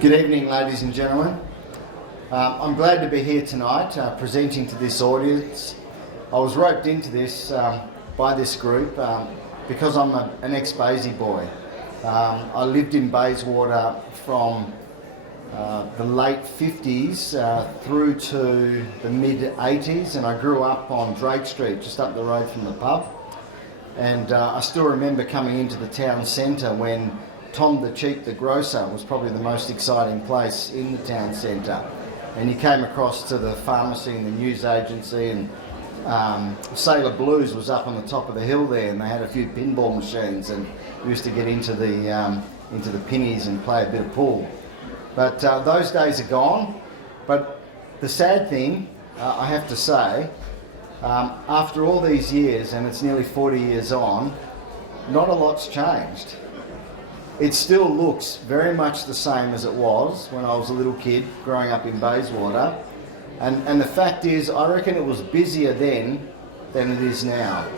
Good evening, ladies and gentlemen. I'm glad to be here tonight presenting to this audience. I was roped into this by this group because I'm an ex-Baysy boy. I lived in Bayswater from the late 50s through to the mid-80s, and I grew up on Drake Street, just up the road from the pub. And I still remember coming into the town centre when Tom the Cheap the Grocer was probably the most exciting place in the town centre. And you came across to the pharmacy and the news agency, and Sailor Blues was up on the top of the hill there, and they had a few pinball machines, and we used to get into the pennies and play a bit of pool. But those days are gone. But the sad thing, I have to say, after all these years, and it's nearly 40 years on, not a lot's changed. It still looks very much the same as it was when I was a little kid growing up in Bayswater. And the fact is, I reckon it was busier then than it is now.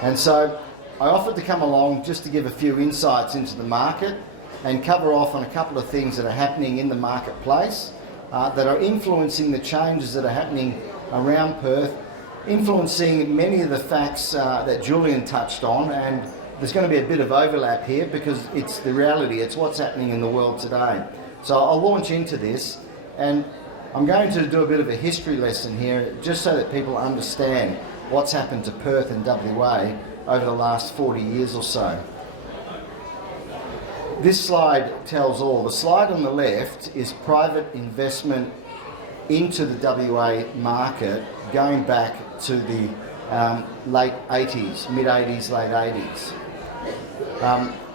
And so I offered to come along just to give a few insights into the market and cover off on a couple of things that are happening in the marketplace that are influencing the changes that are happening around Perth, influencing many of the facts that Julian touched on. And there's going to be a bit of overlap here because it's the reality, it's what's happening in the world today. So I'll launch into this, and I'm going to do a bit of a history lesson here just so that people understand what's happened to Perth and WA over the last 40 years or so. This slide tells all. The slide on the left is private investment into the WA market going back to the late 80s, mid-80s, late 80s.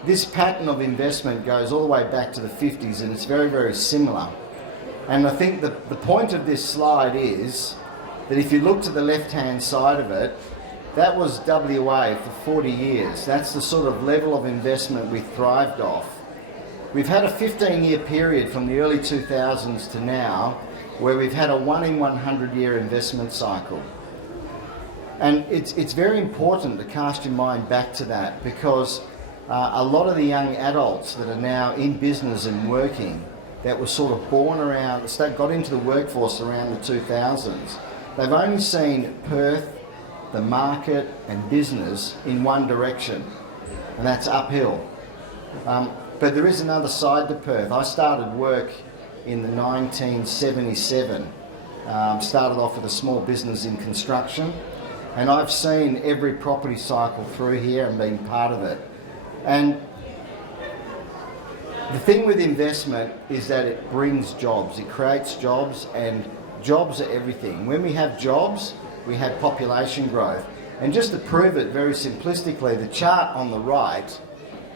This pattern of investment goes all the way back to the 50s, and it's very, very similar. And I think the point of this slide is that if you look to the left-hand side of it, that was WA for 40 years. That's the sort of level of investment we thrived off. We've had a 15-year period from the early 2000s to now where we've had a 1 in 100 year investment cycle. And it's very important to cast your mind back to that, because a lot of the young adults that are now in business and working that were sort of born around, got into the workforce around the 2000s, they've only seen Perth, the market and business in one direction, and that's uphill. But there is another side to Perth. I started work in the 1977, started off with a small business in construction, and I've seen every property cycle through here and been part of it. And the thing with investment is that it brings jobs, it creates jobs, and jobs are everything. When we have jobs, we have population growth. And just to prove it very simplistically, the chart on the right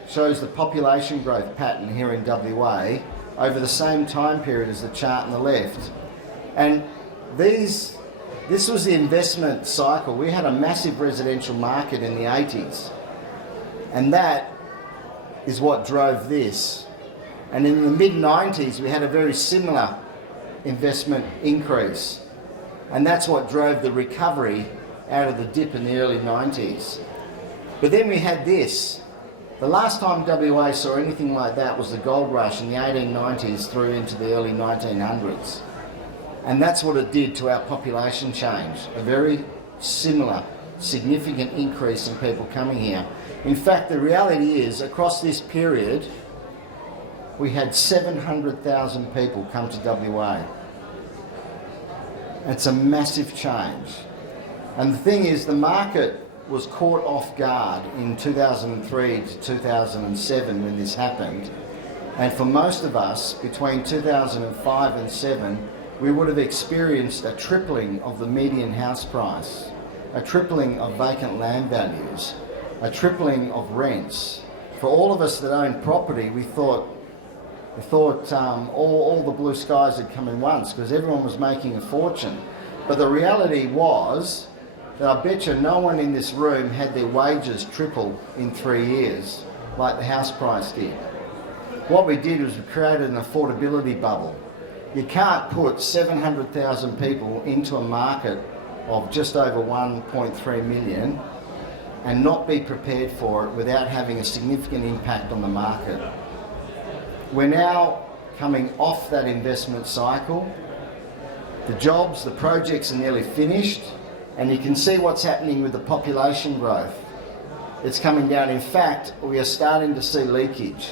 shows the population growth pattern here in WA over the same time period as the chart on the left. And this was the investment cycle. We had a massive residential market in the 80s, and that is what drove this. And in the mid-90s, we had a very similar investment increase, and that's what drove the recovery out of the dip in the early 90s. But then we had this. The last time WA saw anything like that was the gold rush in the 1890s through into the early 1900s. And that's what it did to our population change. A very similar, significant increase in people coming here. In fact, the reality is, across this period, we had 700,000 people come to WA. It's a massive change. And the thing is, the market was caught off guard in 2003 to 2007 when this happened. And for most of us, between 2005 and 7, we would have experienced a tripling of the median house price, a tripling of vacant land values, a tripling of rents. For all of us that own property, we thought all the blue skies had come in once because everyone was making a fortune. But the reality was that I bet you no one in this room had their wages triple in 3 years like the house price did. What we did was we created an affordability bubble. You can't put 700,000 people into a market of just over 1.3 million and not be prepared for it without having a significant impact on the market. We're now coming off that investment cycle. The jobs, the projects are nearly finished, and you can see what's happening with the population growth. It's coming down. In fact, we are starting to see leakage.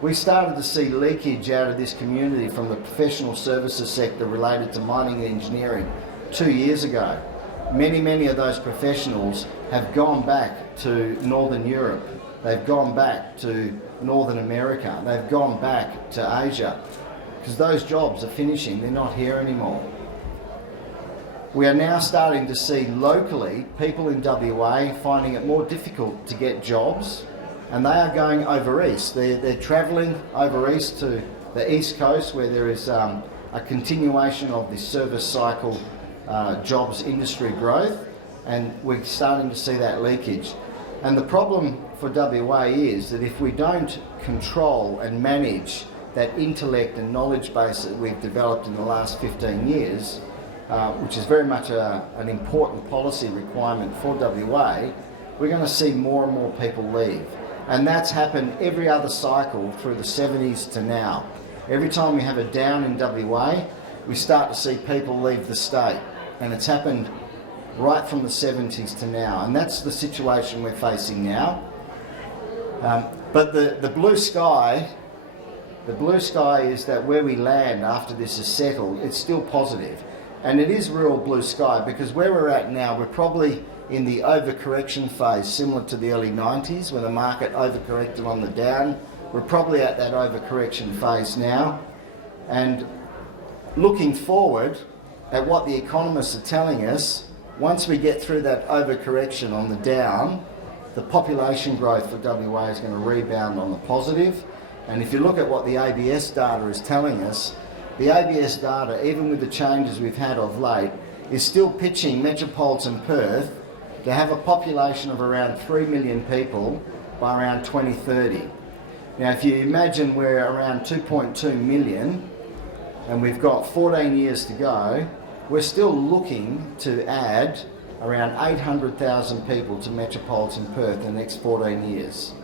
We started to see leakage out of this community from the professional services sector related to mining and engineering 2 years ago. Many of those professionals have gone back to Northern Europe. They've gone back to Northern America. They've gone back to Asia because those jobs are finishing. They're not here anymore. We are now starting to see locally people in WA finding it more difficult to get jobs, and they are going over east. They're travelling over east to the east coast where there is a continuation of this service cycle jobs industry growth, and we're starting to see that leakage. And the problem for WA is that if we don't control and manage that intellect and knowledge base that we've developed in the last 15 years, which is very much an important policy requirement for WA, we're going to see more and more people leave. And that's happened every other cycle through the 70s to now. Every time we have a down in WA, we start to see people leave the state. And it's happened right from the 70s to now. And that's the situation we're facing now. But the blue sky is that where we land after this is settled, it's still positive. And it is real blue sky because where we're at now, we're probably in the overcorrection phase, similar to the early 90s when the market overcorrected on the down. We're probably at that overcorrection phase now. And looking forward at what the economists are telling us, once we get through that overcorrection on the down, the population growth for WA is going to rebound on the positive. And if you look at what the ABS data is telling us, the ABS data, even with the changes we've had of late, is still pitching metropolitan Perth to have a population of around 3 million people by around 2030. Now, if you imagine we're around 2.2 million and we've got 14 years to go, we're still looking to add around 800,000 people to metropolitan Perth in the next 14 years.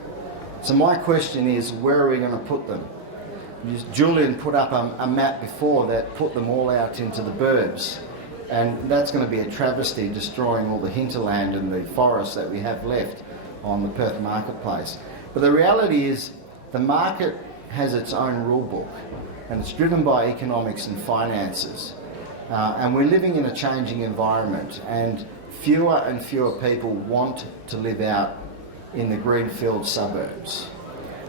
So my question is, where are we going to put them? Julian put up a map before that put them all out into the burbs, and that's going to be a travesty, destroying all the hinterland and the forests that we have left on the Perth marketplace. But the reality is the market has its own rule book, and it's driven by economics and finances, and we're living in a changing environment, and fewer and fewer people want to live out in the greenfield suburbs.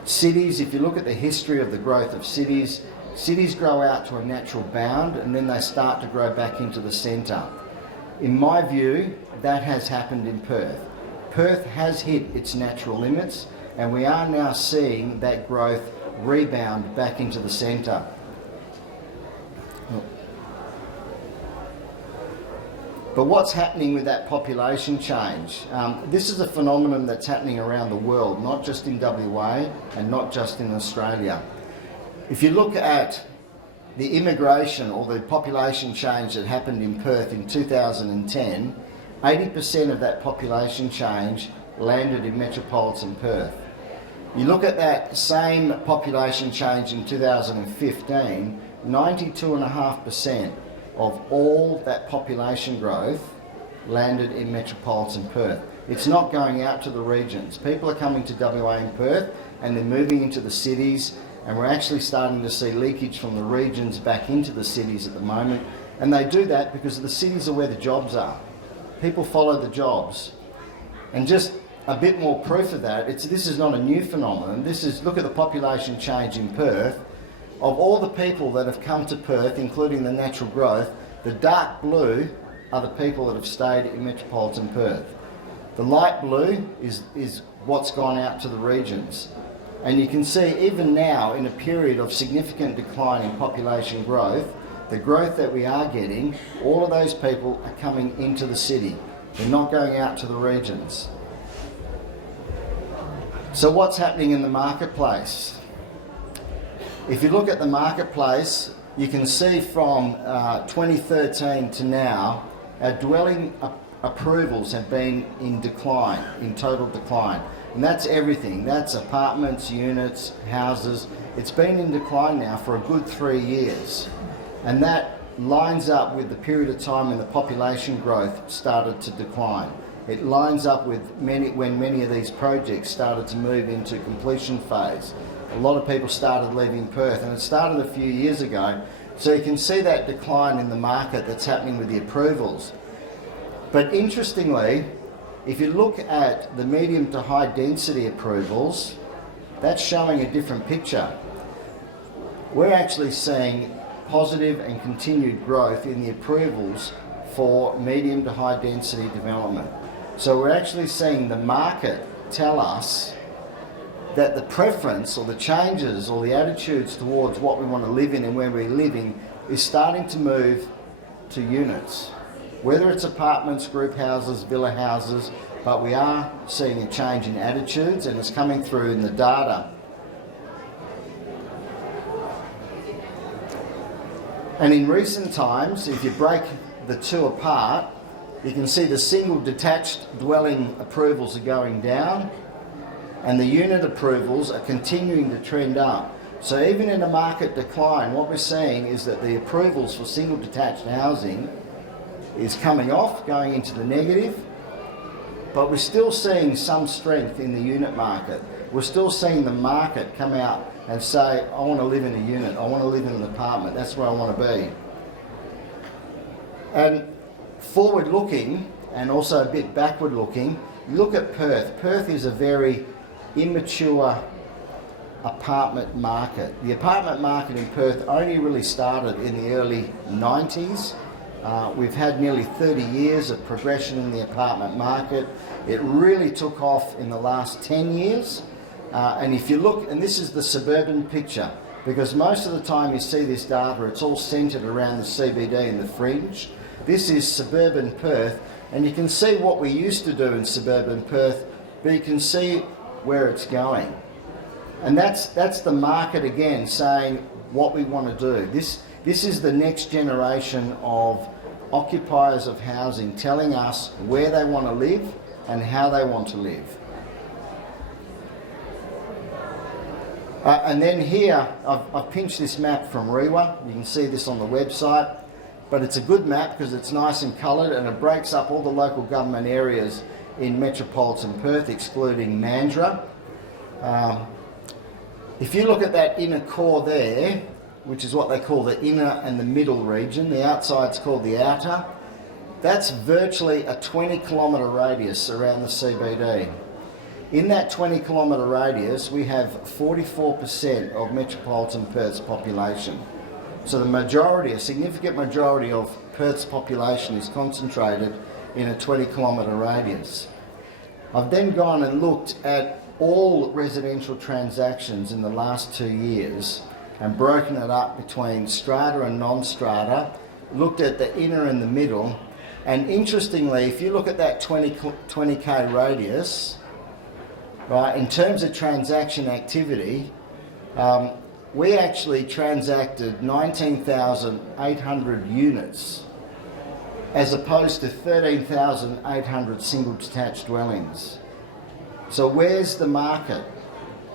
Cities, if you look at the history of the growth of cities, cities grow out to a natural bound and then they start to grow back into the centre. In my view, that has happened in Perth. Perth has hit its natural limits and we are now seeing that growth rebound back into the centre. But what's happening with that population change? This is a phenomenon that's happening around the world, not just in WA and not just in Australia. If you look at the immigration or the population change that happened in Perth in 2010, 80% of that population change landed in metropolitan Perth. You look at that same population change in 2015, 92.5% of all that population growth landed in metropolitan Perth. It's not going out to the regions. People are coming to WA and Perth and they're moving into the cities, and we're actually starting to see leakage from the regions back into the cities at the moment, and they do that because the cities are where the jobs are. People follow the jobs. And just a bit more proof of that, this is not a new phenomenon. Look at the population change in Perth. Of all the people that have come to Perth, including the natural growth, the dark blue are the people that have stayed in metropolitan Perth. The light blue is what's gone out to the regions. And you can see even now, in a period of significant decline in population growth, the growth that we are getting, all of those people are coming into the city. They're not going out to the regions. So what's happening in the marketplace? If you look at the marketplace, you can see from 2013 to now, our dwelling approvals have been in decline, in total decline. And that's everything. That's apartments, units, houses. It's been in decline now for a good 3 years. And that lines up with the period of time when the population growth started to decline. It lines up with when many of these projects started to move into completion phase. A lot of people started leaving Perth, and it started a few years ago. So you can see that decline in the market that's happening with the approvals. But interestingly, if you look at the medium to high density approvals, that's showing a different picture. We're actually seeing positive and continued growth in the approvals for medium to high density development. So we're actually seeing the market tell us that the preference or the changes or the attitudes towards what we want to live in and where we're living is starting to move to units. Whether it's apartments, group houses, villa houses, but we are seeing a change in attitudes, and it's coming through in the data. And in recent times, if you break the two apart, you can see the single detached dwelling approvals are going down, and the unit approvals are continuing to trend up. So even in a market decline, what we're seeing is that the approvals for single detached housing is coming off, going into the negative, but we're still seeing some strength in the unit market. We're still seeing the market come out and say, I want to live in a unit, I want to live in an apartment, that's where I want to be. And forward looking, and also a bit backward looking, look at Perth. Perth is a very immature apartment market. The apartment market in Perth only really started in the early 90s. We've had nearly 30 years of progression in the apartment market. It really took off in the last 10 years. And if you look, and this is the suburban picture, because most of the time you see this data, it's all centred around the CBD and the fringe. This is suburban Perth, and you can see what we used to do in suburban Perth, but you can see where it's going. And that's the market again saying what we want to do. This is the next generation of occupiers of housing telling us where they want to live and how they want to live. And then here, I've pinched this map from REWA. You can see this on the website, but it's a good map because it's nice and coloured, and it breaks up all the local government areas in metropolitan Perth, excluding Mandurah. If you look at that inner core there, which is what they call the inner and the middle region, the outside's called the outer, that's virtually a 20-kilometre radius around the CBD. In that 20-kilometre radius, we have 44% of metropolitan Perth's population. So the majority, a significant majority of Perth's population is concentrated in a 20-kilometre radius. I've then gone and looked at all residential transactions in the last 2 years and broken it up between strata and non-strata, looked at the inner and the middle, and interestingly, if you look at that 20k radius, right, in terms of transaction activity, we actually transacted 19,800 units as opposed to 13,800 single detached dwellings. So where's the market?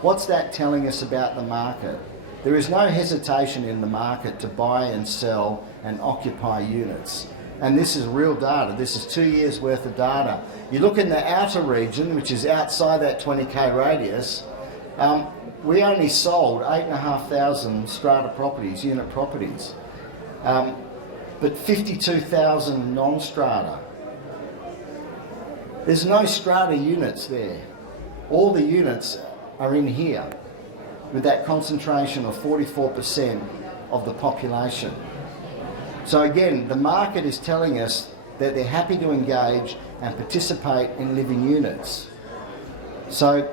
What's that telling us about the market? There is no hesitation in the market to buy and sell and occupy units. And this is real data. This is 2 years worth of data. You look in the outer region, which is outside that 20k radius, we only sold 8,500 strata properties, unit properties, but 52,000 non-strata. There's no strata units there. All the units are in here with that concentration of 44% of the population. So again, the market is telling us that they're happy to engage and participate in living units. So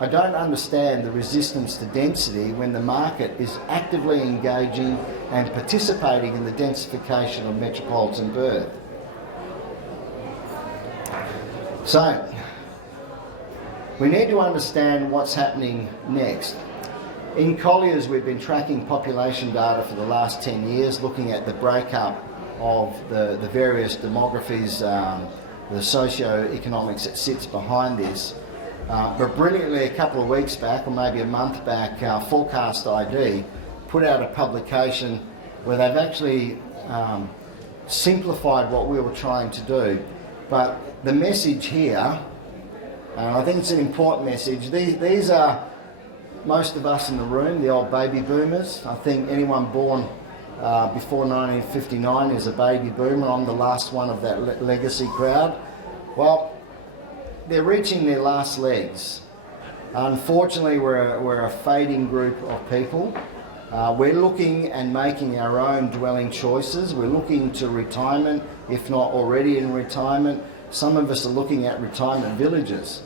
I don't understand the resistance to density when the market is actively engaging and participating in the densification of metropolitan Perth. So we need to understand what's happening next. In Colliers, we've been tracking population data for the last 10 years, looking at the breakup of the various demographies the socio-economics that sits behind this. But brilliantly, a couple of weeks back, or maybe a month back, Forecast ID put out a publication where they've actually simplified what we were trying to do. But the message here, and I think it's an important message, these are most of us in the room, the old baby boomers. I think anyone born before 1959 is a baby boomer. I'm the last one of that legacy crowd. Well, they're reaching their last legs. Unfortunately, we're a fading group of people. We're looking and making our own dwelling choices. We're looking to retirement, if not already in retirement. Some of us are looking at retirement villages.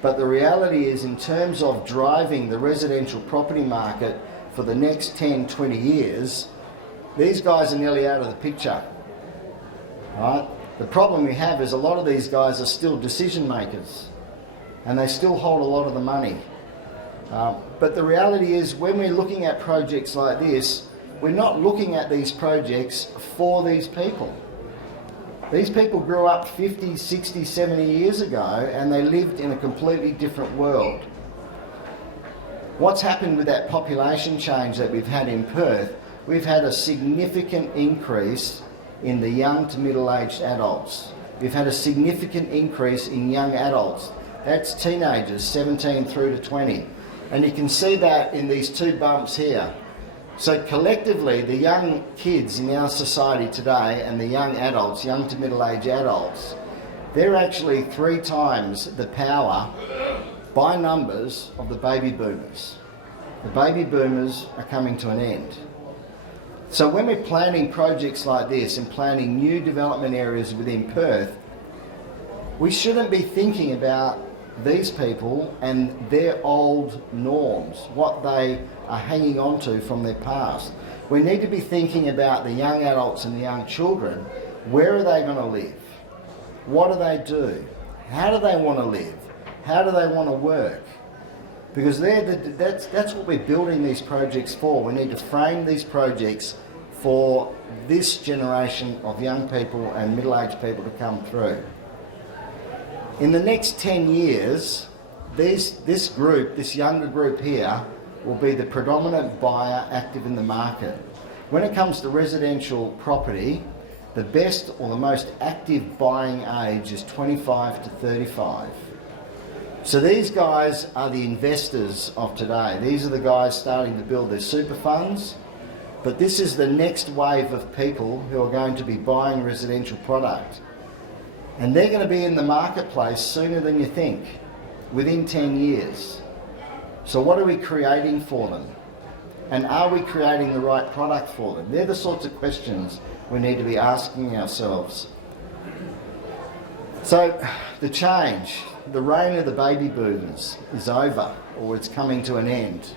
But the reality is, in terms of driving the residential property market for the next 10, 20 years, these guys are nearly out of the picture. Right? The problem we have is a lot of these guys are still decision makers and they still hold a lot of the money. But the reality is, when we're looking at projects like this, we're not looking at these projects for these people. These people grew up 50, 60, 70 years ago and they lived in a completely different world. What's happened with that population change that we've had in Perth? We've had a significant increase in the young to middle-aged adults. We've had a significant increase in young adults. That's teenagers, 17 through to 20. And you can see that in these two bumps here. So collectively, the young kids in our society today and the young adults, young to middle-aged adults, they're actually 3 times the power by numbers of the baby boomers. The baby boomers are coming to an end. So when we're planning projects like this and planning new development areas within Perth, we shouldn't be thinking about these people and their old norms, what they are hanging on to from their past. We need to be thinking about the young adults and the young children. Where are they going to live? What do they do? How do they want to live? How do they want to work? Because that's what we're building these projects for. We need to frame these projects for this generation of young people and middle-aged people to come through. In the next 10 years, this group, this younger group here, will be the predominant buyer active in the market. When it comes to residential property, the best or the most active buying age is 25 to 35. So these guys are the investors of today. These are the guys starting to build their super funds. But this is the next wave of people who are going to be buying residential product. And they're going to be in the marketplace sooner than you think, within 10 years. So what are we creating for them? And are we creating the right product for them? They're the sorts of questions we need to be asking ourselves. So the change, the reign of the baby boomers is over, or it's coming to an end.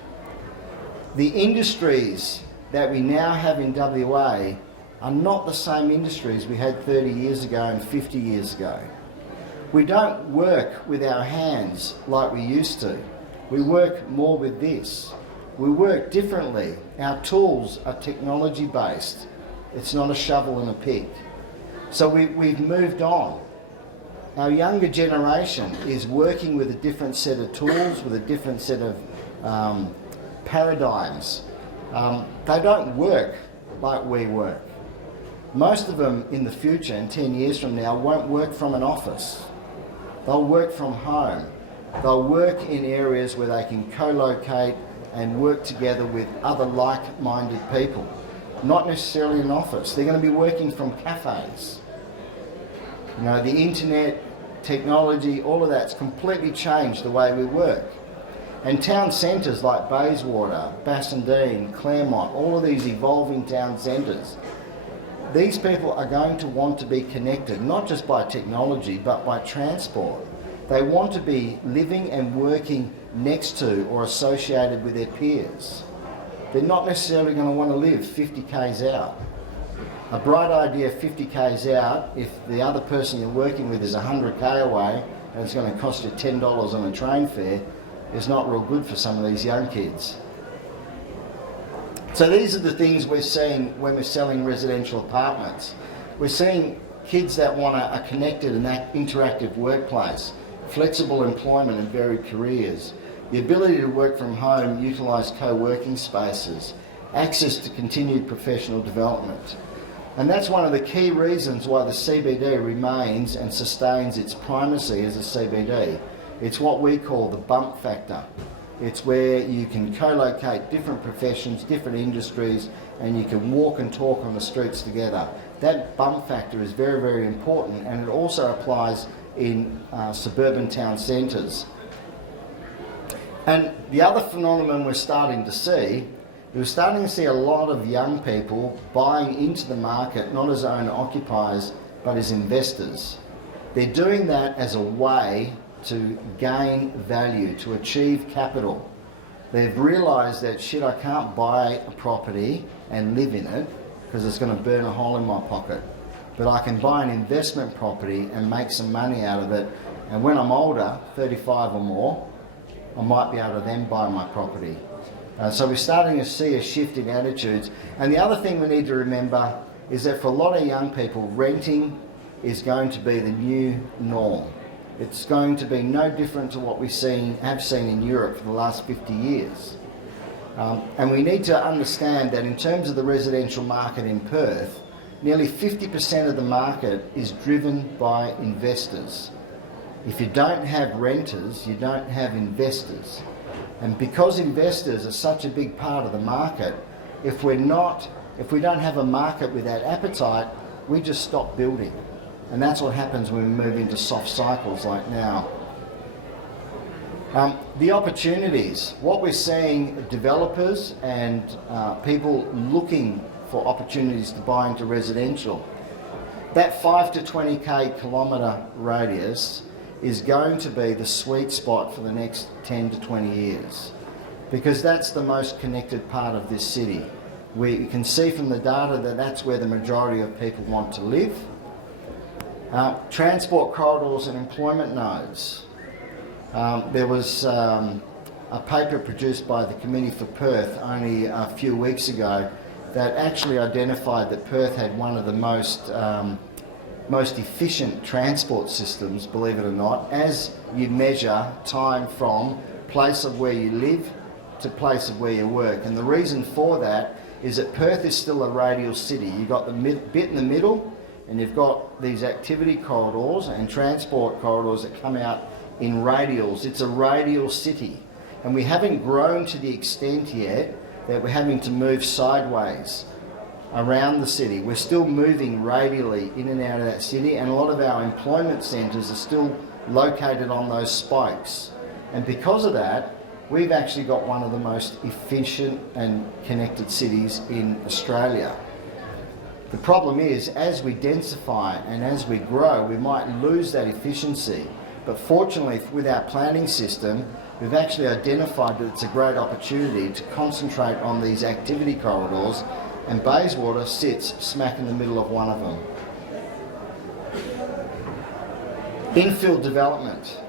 The industries that we now have in WA are not the same industries we had 30 years ago and 50 years ago. We don't work with our hands like we used to. We work more with this. We work differently. Our tools are technology based. It's not a shovel and a pick. So we've moved on. Our younger generation is working with a different set of tools, with a different set of paradigms. They don't work like we work. Most of them in the future, in 10 years from now, won't work from an office. They'll work from home. They'll work in areas where they can co-locate and work together with other like-minded people. Not necessarily an office. They're going to be working from cafes. You know, the internet, technology, all of that's completely changed the way we work. And town centres like Bayswater, Bassendean, Claremont, all of these evolving town centres, these people are going to want to be connected, not just by technology, but by transport. They want to be living and working next to or associated with their peers. They're not necessarily going to want to live 50 k's out. A bright idea 50 k's out, if the other person you're working with is 100 k away and it's going to cost you $10 on a train fare, is not real good for some of these young kids. So these are the things we're seeing when we're selling residential apartments. We're seeing kids that want a connected and interactive workplace, flexible employment and varied careers, the ability to work from home, utilise co-working spaces, access to continued professional development. And that's one of the key reasons why the CBD remains and sustains its primacy as a CBD. It's what we call the bump factor. It's where you can co-locate different professions, different industries, and you can walk and talk on the streets together. That bump factor is very, very important, and it also applies in suburban town centres. And the other phenomenon we're starting to see, we're starting to see a lot of young people buying into the market, not as owner-occupiers, but as investors. They're doing that as a way to gain value, to achieve capital. They've realised that, shit, I can't buy a property and live in it because it's going to burn a hole in my pocket. But I can buy an investment property and make some money out of it. And when I'm older, 35 or more, I might be able to then buy my property. So we're starting to see a shift in attitudes. And the other thing we need to remember is that for a lot of young people, renting is going to be the new norm. It's going to be no different to what we have seen in Europe for the last 50 years. And we need to understand that in terms of the residential market in Perth, nearly 50% of the market is driven by investors. If you don't have renters, you don't have investors. And because investors are such a big part of the market, if we don't have a market with that appetite, we just stop building. And that's what happens when we move into soft cycles like now. The opportunities, what we're seeing, developers and people looking for opportunities to buy into residential. That 5 to 20k kilometre radius is going to be the sweet spot for the next 10 to 20 years, because that's the most connected part of this city. We can see from the data that that's where the majority of people want to live. Transport corridors and employment nodes. There was a paper produced by the Committee for Perth only a few weeks ago that actually identified that Perth had one of the most efficient transport systems, believe it or not, as you measure time from place of where you live to place of where you work. And the reason for that is that Perth is still a radial city. You've got the bit in the middle, and you've got these activity corridors and transport corridors that come out in radials. It's a radial city, and we haven't grown to the extent yet that we're having to move sideways around the city. We're still moving radially in and out of that city, and a lot of our employment centres are still located on those spikes. And because of that, we've actually got one of the most efficient and connected cities in Australia. The problem is, as we densify and as we grow, we might lose that efficiency. But fortunately, with our planning system, we've actually identified that it's a great opportunity to concentrate on these activity corridors, and Bayswater sits smack in the middle of one of them. Infill development.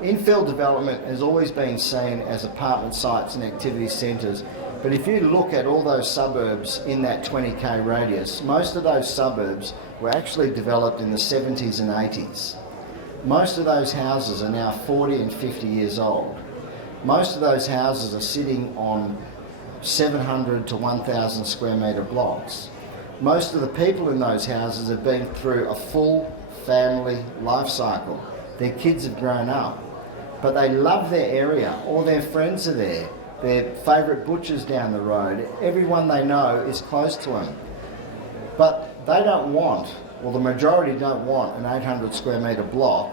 Infill development has always been seen as apartment sites and activity centres, but if you look at all those suburbs in that 20k radius, most of those suburbs were actually developed in the 70s and 80s. Most of those houses are now 40 and 50 years old. Most of those houses are sitting on 700 to 1,000 square metre blocks. Most of the people in those houses have been through a full family life cycle. Their kids have grown up, but they love their area. All their friends are there. Their favourite butcher's down the road. Everyone they know is close to them. But they don't want, well, the majority don't want an 800 square metre block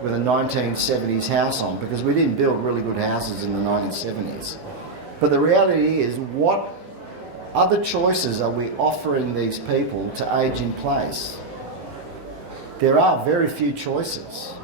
with a 1970s house on, because we didn't build really good houses in the 1970s. But the reality is, what other choices are we offering these people to age in place? There are very few choices.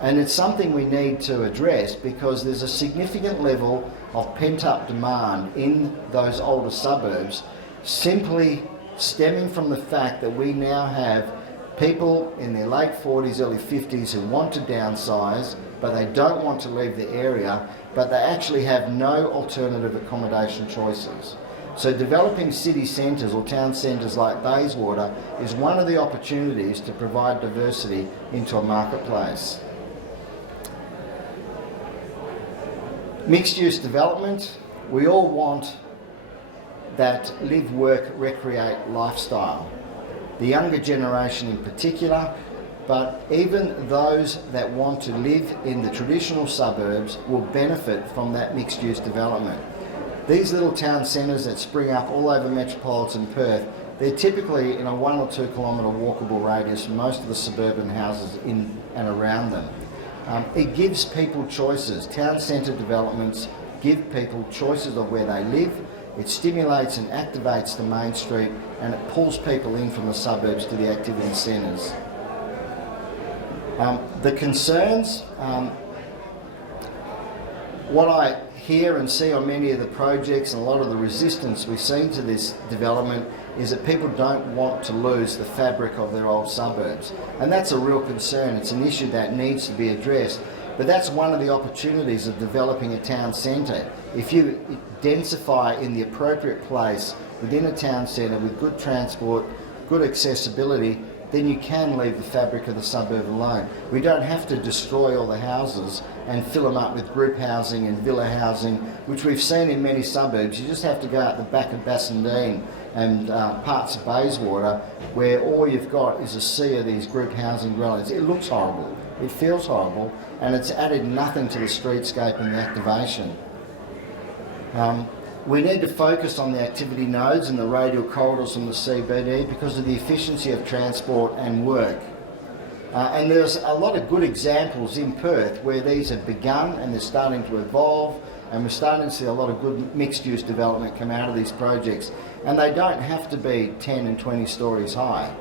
And it's something we need to address, because there's a significant level of pent-up demand in those older suburbs, simply stemming from the fact that we now have people in their late 40s, early 50s who want to downsize, but they don't want to leave the area, but they actually have no alternative accommodation choices. So developing city centres or town centres like Bayswater is one of the opportunities to provide diversity into a marketplace. Mixed use development, we all want that live, work, recreate lifestyle. The younger generation in particular, but even those that want to live in the traditional suburbs will benefit from that mixed use development. These little town centres that spring up all over metropolitan Perth, they're typically in a 1 or 2 kilometre walkable radius from most of the suburban houses in and around them. It gives people choices. Town centre developments give people choices of where they live. It stimulates and activates the main street, and it pulls people in from the suburbs to the activity centres. The concerns, what I hear and see on many of the projects and a lot of the resistance we've seen to this development is that people don't want to lose the fabric of their old suburbs. And that's a real concern. It's an issue that needs to be addressed. But that's one of the opportunities of developing a town centre. If you densify in the appropriate place within a town centre with good transport, good accessibility, then you can leave the fabric of the suburb alone. We don't have to destroy all the houses and fill them up with group housing and villa housing, which we've seen in many suburbs. You just have to go out the back of Bassendean and parts of Bayswater, where all you've got is a sea of these group housing dwellings. It looks horrible, it feels horrible, and it's added nothing to the streetscape and the activation. We need to focus on the activity nodes and the radial corridors from the CBD because of the efficiency of transport and work. And there's a lot of good examples in Perth where these have begun and they're starting to evolve, and we're starting to see a lot of good mixed-use development come out of these projects. And they don't have to be 10 and 20 stories high.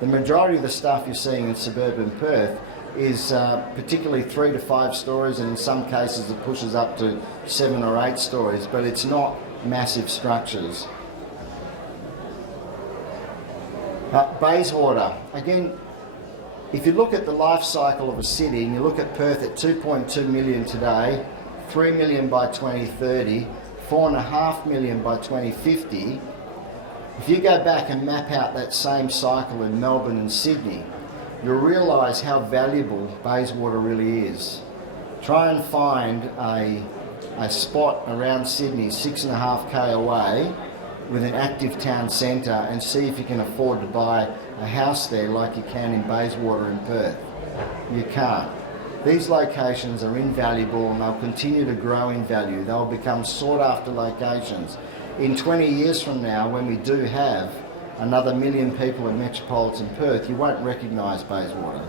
The majority of the stuff you're seeing in suburban Perth is particularly 3 to 5 stories, and in some cases it pushes up to 7 or 8 stories, but it's not massive structures. Bayswater, again, if you look at the life cycle of a city and you look at Perth at 2.2 million today, 3 million by 2030, 4.5 million by 2050, if you go back and map out that same cycle in Melbourne and Sydney, you'll realise how valuable Bayswater really is. Try and find a spot around Sydney 6.5k away with an active town centre and see if you can afford to buy a house there like you can in Bayswater in Perth. You can't. These locations are invaluable and they'll continue to grow in value. They'll become sought after locations. In 20 years from now, when we do have another 1 million people in metropolitan Perth, you won't recognise Bayswater.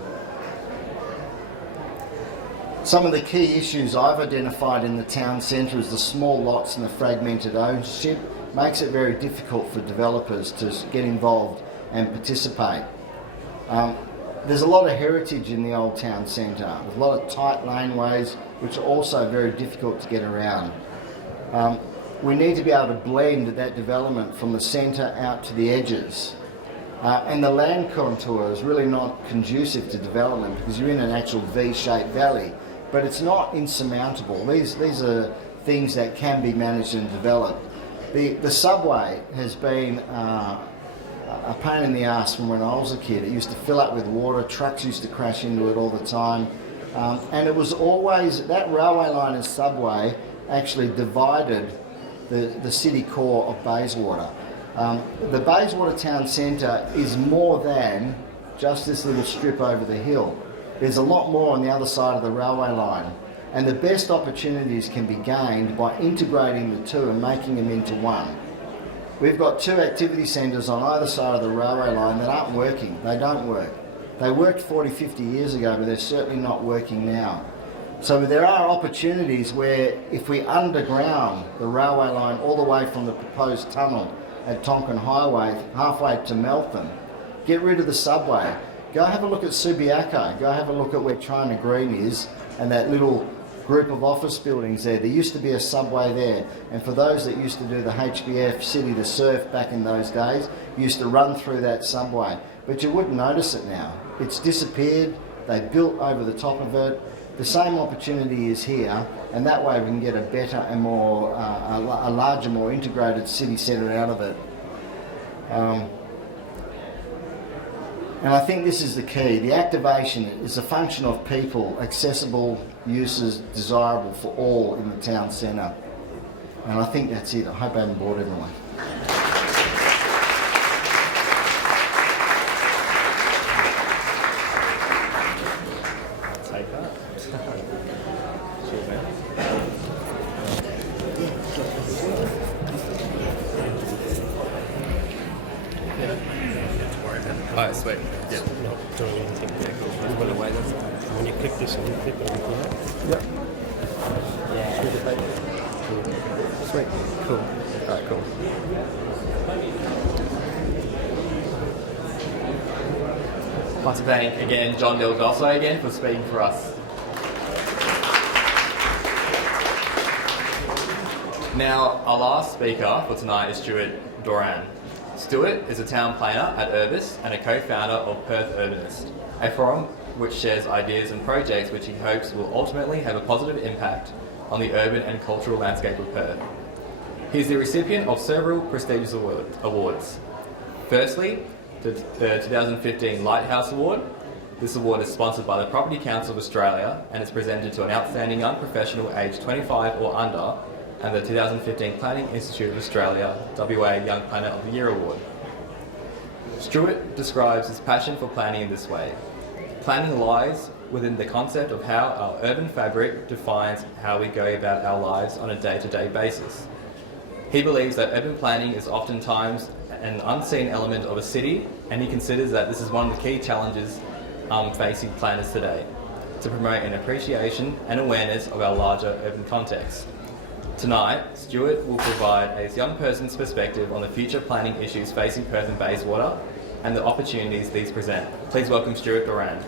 Some of the key issues I've identified in the town centre is the small lots and the fragmented ownership. Makes it very difficult for developers to get involved and participate. There's a lot of heritage in the old town centre, with a lot of tight laneways, which are also very difficult to get around. We need to be able to blend that development from the centre out to the edges. And the land contour is really not conducive to development because you're in an actual V-shaped valley, but it's not insurmountable. These are things that can be managed and developed. The subway has been a pain in the arse from when I was a kid. It used to fill up with water, trucks used to crash into it all the time, and it was always, that railway line and subway actually divided the city core of Bayswater. The Bayswater town centre is more than just this little strip over the hill. There's a lot more on the other side of the railway line, and the best opportunities can be gained by integrating the two and making them into one. We've got 2 activity centres on either side of the railway line that aren't working. They don't work. They worked 40, 50 years ago, but they're certainly not working now. So there are opportunities where if we underground the railway line all the way from the proposed tunnel at Tonkin Highway halfway to Meltham, get rid of the subway, go have a look at Subiaco, go have a look at where China Green is and that little group of office buildings there. There used to be a subway there, and for those that used to do the HBF City to Surf back in those days, used to run through that subway, but you wouldn't notice it now. It's disappeared, they built over the top of it. the same opportunity is here, and that way we can get a better and more, a larger, more integrated city centre out of it. And I think this is the key. The activation is a function of people, accessible, uses, desirable for all in the town centre. And I think that's it. I hope I haven't bored everyone. Take that. Alright, sweet. Yeah. Not doing anything. Yeah, cool. Just put it away, that's fine. When you click this, you click it on here. Yep. Sweet. Cool. Alright, cool. I'd like to thank again John Dosso again for speaking for us. Now, our last speaker for tonight is Stuart Doran. Stuart is a town planner at Urbis and a co-founder of Perth Urbanist, a forum which shares ideas and projects which he hopes will ultimately have a positive impact on the urban and cultural landscape of Perth. He is the recipient of several prestigious awards. Firstly, the 2015 Lighthouse Award. This award is sponsored by the Property Council of Australia and is presented to an outstanding young professional aged 25 or under, and the 2015 Planning Institute of Australia WA Young Planner of the Year Award. Stuart describes his passion for planning in this way. Planning lies within the concept of how our urban fabric defines how we go about our lives on a day-to-day basis. He believes that urban planning is oftentimes an unseen element of a city, and he considers that this is one of the key challenges facing planners today, to promote an appreciation and awareness of our larger urban context. Tonight, Stuart will provide a young person's perspective on the future planning issues facing Perth and Bayswater and the opportunities these present. Please welcome Stuart Doran.